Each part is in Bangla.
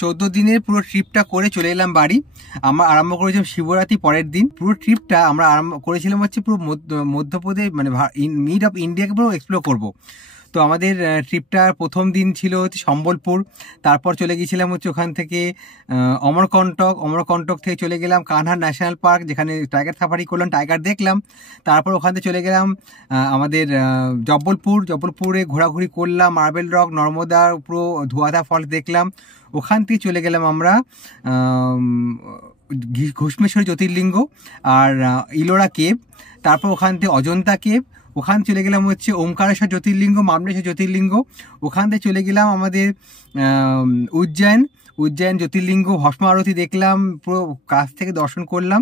14 দিনের পুরো ট্রিপটা করে চলে এলাম বাড়ি। আমরা আরম্ভ করেছিলাম শিবরাত্রি পরের দিন। পুরো ট্রিপটা আমরা আরম্ভ করেছিলাম হচ্ছে পুরো মধ্যপ্রদেশ মানে মিড অফ ইন্ডিয়াকে পুরো এক্সপ্লোর করব। তো আমাদের ট্রিপটার প্রথম দিন ছিল হচ্ছে সম্বলপুর, তারপর চলে গিয়েছিলাম হচ্ছে ওখান থেকে অমরকন্টক থেকে চলে গেলাম কানহার ন্যাশনাল পার্ক, যেখানে টাইগার সাফারি করলাম, টাইগার দেখলাম। তারপর ওখান থেকে চলে গেলাম আমাদের জব্বলপুরে ঘোরাঘুরি করলাম, মার্বেল রক, নর্মদার পুরো ধোয়াধা ফলস দেখলাম। ওখান থেকে চলে গেলাম আমরা ঘুষ্মেশ্বরী জ্যোতির্লিঙ্গ আর ইলোরা কেভ, তারপর ওখান থেকে অজন্তা কেভ, ওখান চলে গেলাম হচ্ছে ওমকারেশ্বর জ্যোতির্লিঙ্গ, মামলেশ্বর জ্যোতির্লিঙ্গ। ওখান থেকে চলে গেলাম আমাদের উজ্জয়ন জ্যোতির্লিঙ্গ, ভস্ম আরতি দেখলাম, পুরো কাছ থেকে দর্শন করলাম।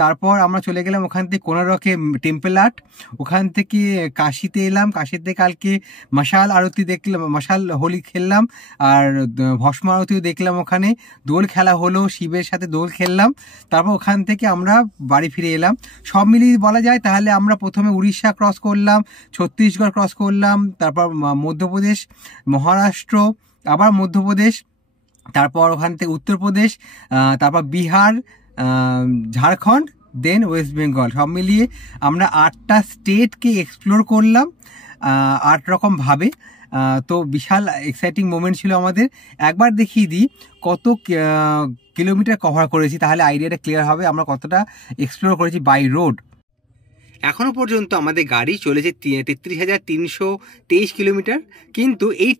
তারপর আমরা চলে গেলাম ওখান থেকে কোনারকে টেম্পল আর্ট, ওখান থেকে কাশিতে এলাম, কাশিতে কালকে মশাল আরতি দেখলাম, মশাল হোলি খেললাম আর ভস্ম আরতিও দেখলাম। ওখানে দোল খেলা হলো, শিবের সাথে দোল খেললাম। তারপর ওখান থেকে আমরা বাড়ি ফিরে এলাম। সব মিলিয়ে বলা যায় তাহলে আমরা প্রথমে উড়িষ্যা ক্রস করলাম, ছত্তিশগড় ক্রস করলাম, তারপর মধ্যপ্রদেশ, মহারাষ্ট্র, আবার মধ্যপ্রদেশ, তারপর ওখান থেকে উত্তরপ্রদেশ, তারপর বিহার, ঝাড়খণ্ড, দেন ওয়েস্ট বেঙ্গল। সব মিলিয়ে আমরা 8টা স্টেটকে এক্সপ্লোর করলাম 8 রকম ভাবে। তো বিশাল এক্সাইটিং মোমেন্ট ছিল আমাদের। একবার দেখিয়ে দিই কত কিলোমিটার কভার করেছি, তাহলে আইডিয়াটা ক্লিয়ার হবে আমরা কতটা এক্সপ্লোর করেছি বাই রোড। এখনো পর্যন্ত আমাদের গাড়ি চলেছে 33,323 কিলোমিটার, কিন্তু এই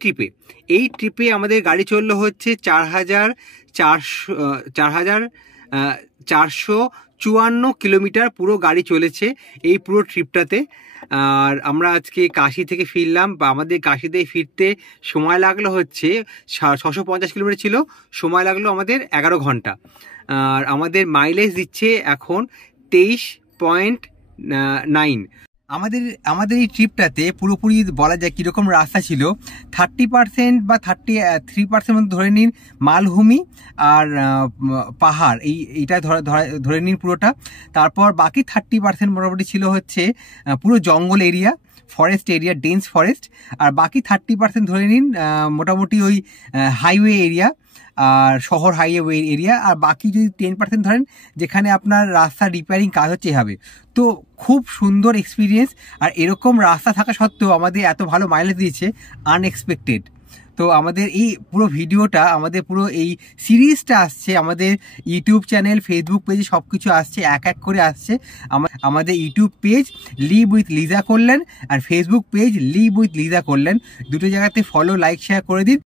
ট্রিপে আমাদের গাড়ি চললো হচ্ছে 4,454 কিলোমিটার পুরো গাড়ি চলেছে এই পুরো ট্রিপটাতে। আর আমরা আজকে কাশি থেকে ফিরলাম, বা আমাদের কাশিতে ফিরতে সময় লাগলো হচ্ছে 650 কিলোমিটার ছিল, সময় লাগলো আমাদের 11 ঘন্টা। আর আমাদের মাইলেজ দিচ্ছে এখন 23.9। আমাদের এই ট্রিপটাতে পুরোপুরি বলা যায় কীরকম রাস্তা ছিল, 30% বা 33% মতো ধরে নিন মালভূমি আর পাহাড়, এইটা ধরে নিন পুরোটা। তারপর বাকি 30% মোটামুটি ছিল হচ্ছে পুরো জঙ্গল area, forest area, dense forest. আর বাকি 30% ধরে নিন মোটামুটি ওই হাইওয়ে এরিয়া আর শহর হাইওয়ে এরিয়া। আর বাকি যদি 10% ধরেন যেখানে আপনার রাস্তা রিপেয়ারিং কাজ হচ্ছে হবে। তো খুব সুন্দর এক্সপিরিয়েন্স। আর এরকম রাস্তা থাকা সত্ত্বেও আমাদের এত ভালো মাইলেজ দিয়েছে, আনএক্সপেক্টেড। তো আমাদের এই পুরো ভিডিওটা, আমাদের পুরো এই সিরিজটা আসছে আমাদের ইউটিউব চ্যানেল, ফেসবুক পেজে সব কিছু আসছে, এক করে আসছে। আমাদের YouTube page live with Liza করলেন আর Facebook page live with Liza করলেন, দুটো জায়গাতে ফলো, লাইক, শেয়ার করে দিন।